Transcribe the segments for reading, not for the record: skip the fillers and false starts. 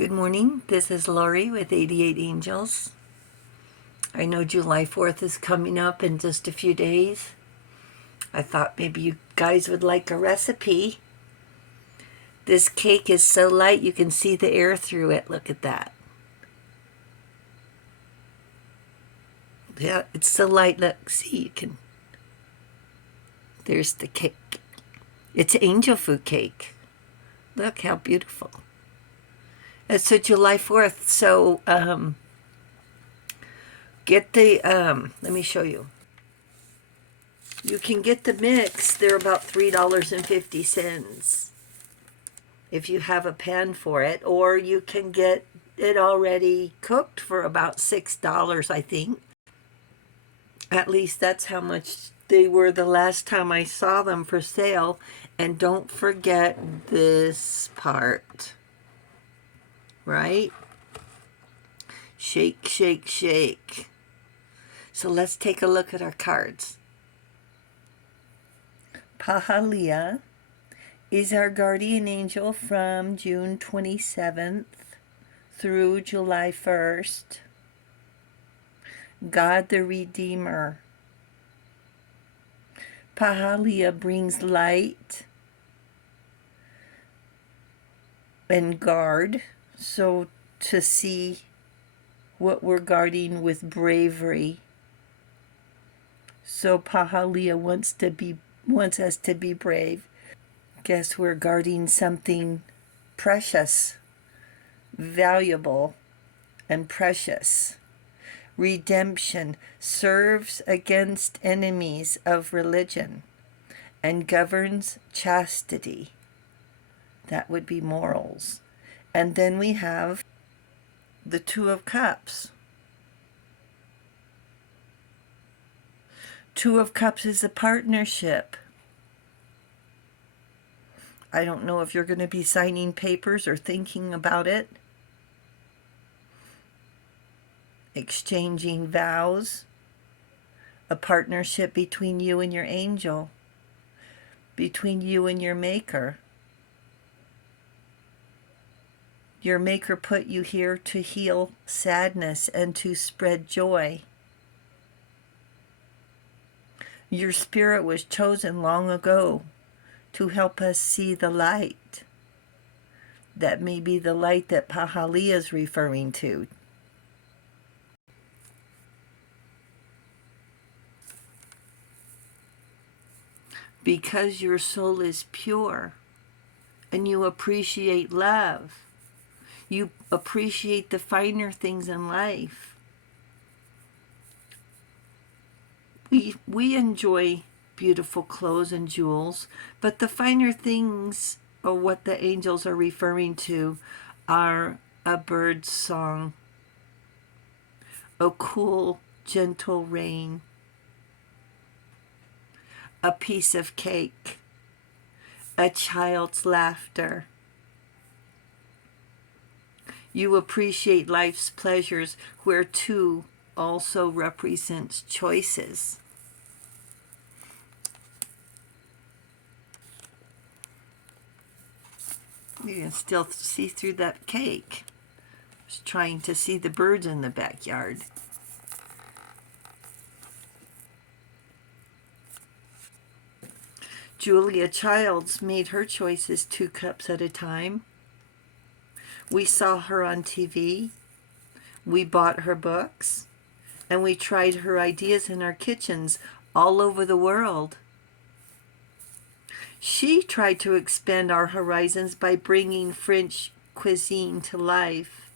Good morning. This is Lori with 88 Angels. I know July 4th is coming up in just a few days. I thought maybe you guys would like a recipe. This cake is so light you can see the air through it. Look at that. Yeah, it's so light. Look, see, you can. There's the cake. It's angel food cake. Look how beautiful. It's so July 4th, so get the, let me show you. You can get the mix. They're about $3.50 if you have a pan for it, or you can get it already cooked for about $6, I think. At least that's how much they were the last time I saw them for sale. And don't forget this part, right? Shake, shake, shake. So let's take a look at our cards. Pahalia is our guardian angel from June 27th through July 1st. God the Redeemer. Pahalia brings light and guard, so to see what we're guarding with bravery. So Pahalia wants us to be brave. Guess we're guarding something precious, valuable, and precious. Redemption serves against enemies of religion and governs chastity. That would be morals. And then we have the Two of Cups. Two of Cups is a partnership. I don't know if you're going to be signing papers or thinking about it. Exchanging vows. A partnership between you and your angel. Between you and your maker. Your maker put you here to heal sadness and to spread joy. Your spirit was chosen long ago to help us see the light. That may be the light that Pahalia is referring to. Because your soul is pure and you appreciate love. You appreciate the finer things in life. We enjoy beautiful clothes and jewels, but the finer things, or what the angels are referring to, are a bird's song, a cool, gentle rain, a piece of cake, a child's laughter. You appreciate life's pleasures, where two also represents choices. You can still see through that cake. Just trying to see the birds in the backyard. Julia Childs made her choices 2 cups at a time. We saw her on TV. We bought her books. And we tried her ideas in our kitchens all over the world. She tried to expand our horizons by bringing French cuisine to life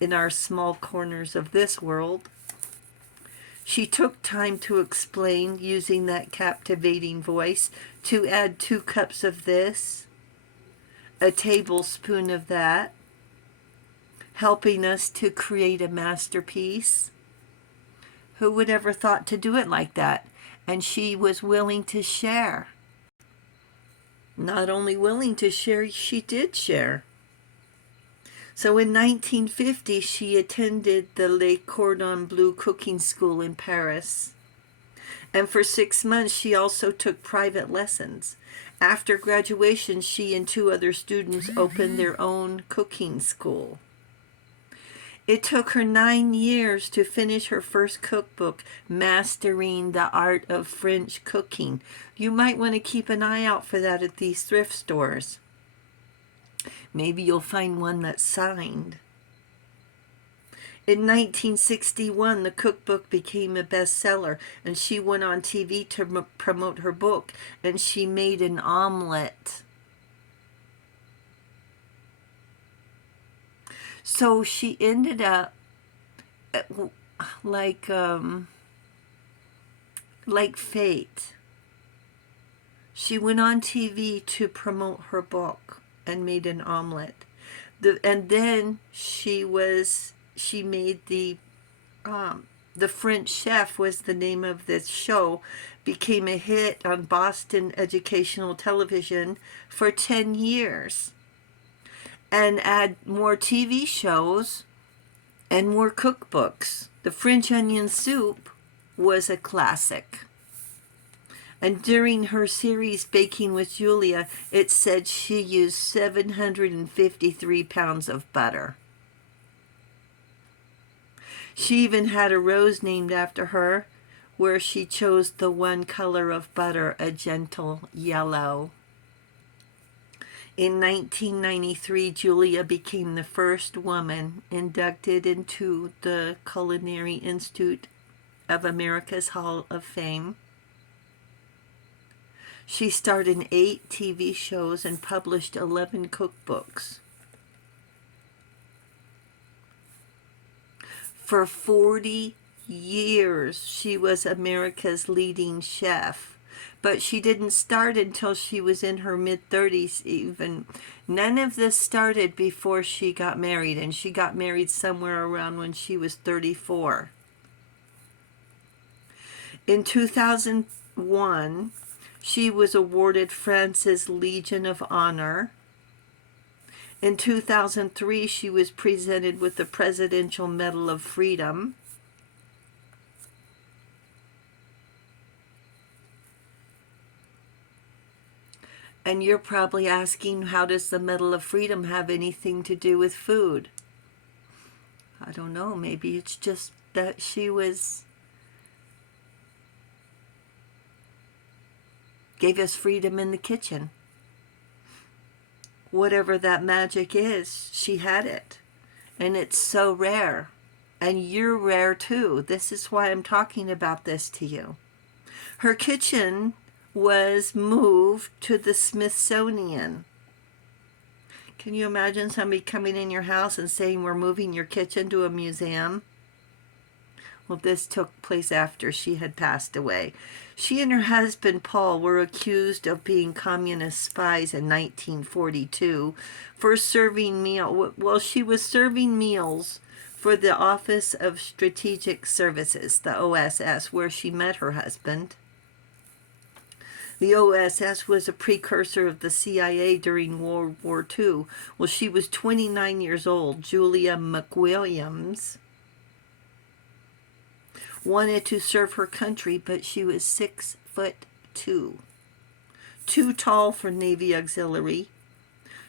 in our small corners of this world. She took time to explain, using that captivating voice, to add 2 cups of this, a tablespoon of that, helping us to create a masterpiece. Who would ever thought to do it like that? And she was willing to share. Not only willing to share, she did share. So in 1950, she attended the Le Cordon Bleu cooking school in Paris. And for 6 months, she also took private lessons. After graduation, she and 2 other students opened their own cooking school. It took her 9 years to finish her first cookbook, Mastering the Art of French Cooking. You might want to keep an eye out for that at these thrift stores. Maybe you'll find one that's signed. In 1961, the cookbook became a bestseller, and she went on TV to promote her book, and she made an omelet. So she ended up like fate. She went on TV to promote her book and made an omelet. And then she made the French Chef was the name of this show, became a hit on Boston educational television for 10 years. And add more TV shows and more cookbooks. The French onion soup was a classic. And during her series Baking with Julia, it said she used 753 pounds of butter. She even had a rose named after her, where she chose the one color of butter, a gentle yellow. In 1993, Julia became the first woman inducted into the Culinary Institute of America's Hall of Fame. She starred in 8 TV shows and published 11 cookbooks. For 40 years, she was America's leading chef. But she didn't start until she was in her mid-30s even. None of this started before she got married, and she got married somewhere around when she was 34. In 2001, she was awarded France's Legion of Honor. In 2003, she was presented with the Presidential Medal of Freedom. And you're probably asking, how does the Medal of Freedom have anything to do with food? I don't know. Maybe it's just that she gave us freedom in the kitchen. Whatever that magic is, she had it. And it's so rare. And you're rare too. This is why I'm talking about this to you. Her kitchen was moved to the Smithsonian. Can you imagine somebody coming in your house and saying, we're moving your kitchen to a museum? Well, this took place after she had passed away. She and her husband, Paul, were accused of being communist spies in 1942 for serving meals. Well, she was serving meals for the Office of Strategic Services, the OSS, where she met her husband. The OSS was a precursor of the CIA during World War II. Well, she was 29 years old. Julia McWilliams wanted to serve her country, but she was 6'2". Too tall for Navy Auxiliary.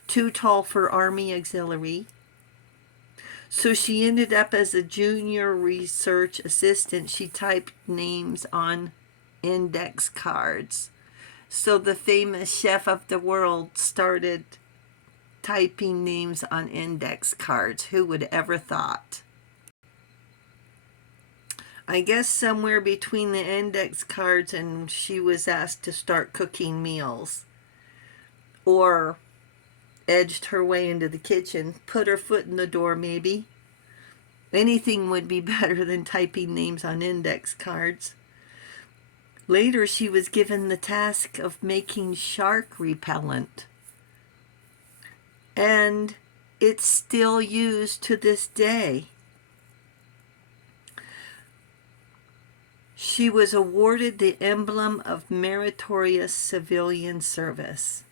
Too tall for Army Auxiliary. So she ended up as a junior research assistant. She typed names on index cards. So the famous chef of the world started typing names on index cards. Who would ever thought? I guess somewhere between the index cards and she was asked to start cooking meals. Or edged her way into the kitchen, put her foot in the door maybe. Anything would be better than typing names on index cards. Later, she was given the task of making shark repellent. And it's still used to this day. She was awarded the Emblem of Meritorious Civilian Service.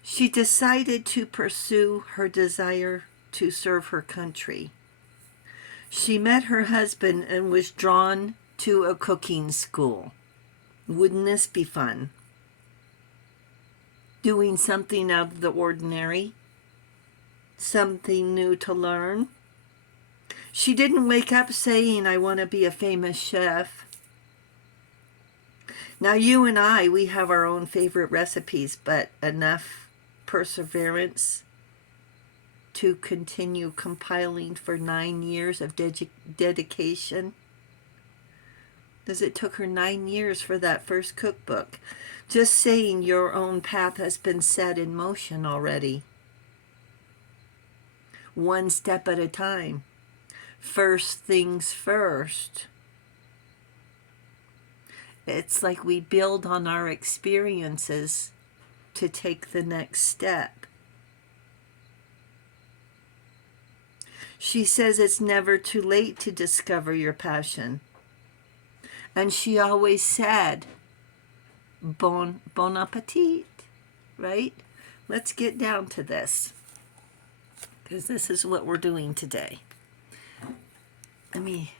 She decided to pursue her desire to serve her country. She met her husband and was drawn to a cooking school. Wouldn't this be fun? Doing something out of the ordinary. something new to learn. She didn't wake up saying, I want to be a famous chef. Now, you and I, we have our own favorite recipes, but enough perseverance to continue compiling for 9 years of dedication. Because it took her 9 years for that first cookbook. Just saying your own path has been set in motion already. One step at a time. First things first. It's like we build on our experiences to take the next step. She says it's never too late to discover your passion. And she always said, bon appetit, right? Let's get down to this, because this is what we're doing today. Let me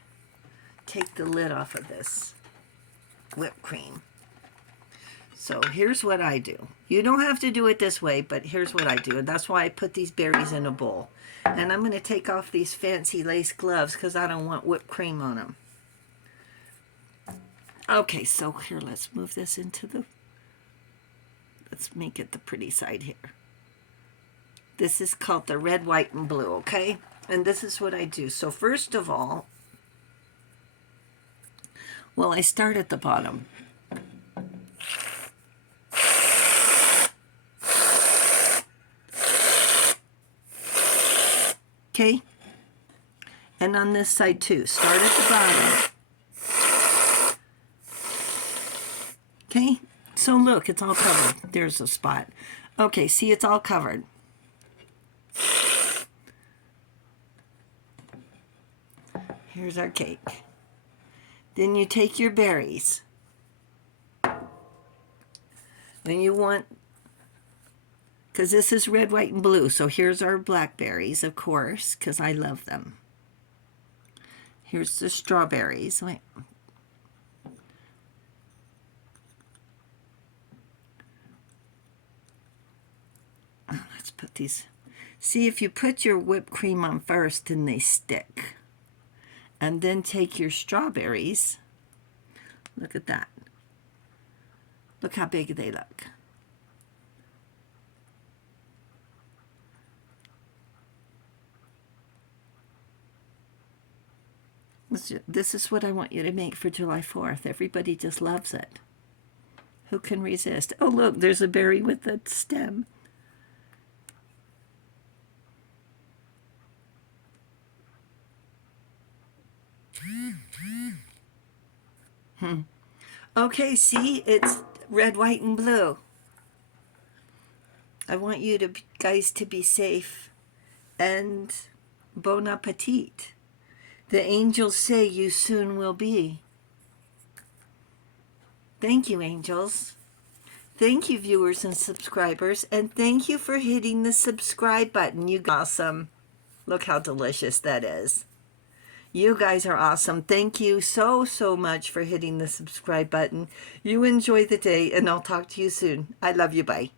take the lid off of this whipped cream. So here's what I do. You don't have to do it this way, but here's what I do. And that's why I put these berries in a bowl. And I'm going to take off these fancy lace gloves because I don't want whipped cream on them. Okay, so here, let's move this into the... Let's make it the pretty side here. This is called the red, white, and blue, okay? And this is what I do. So first of all, well, I start at the bottom. Okay? And on this side too. Start at the bottom. Okay? So look, it's all covered. There's a spot. Okay, see, it's all covered. Here's our cake. Then you take your berries. Then you want, because this is red, white, and blue, so here's our blackberries, of course, because I love them. Here's the strawberries. Wait. Let's put these. See, if you put your whipped cream on first, then they stick. And then take your strawberries. Look at that. Look how big they look. This is what I want you to make for July 4th. Everybody just loves it. Who can resist? Oh, look, there's a berry with a stem. Okay, see, it's red, white, and blue. I want you to guys to be safe and bon appetit. The angels say you soon will be. Thank you, angels. Thank you, viewers and subscribers, and thank you for hitting the subscribe button. You guys are awesome. Look how delicious that is. You guys are awesome. Thank you so much for hitting the subscribe button. You enjoy the day, and I'll talk to you soon. I love you. Bye.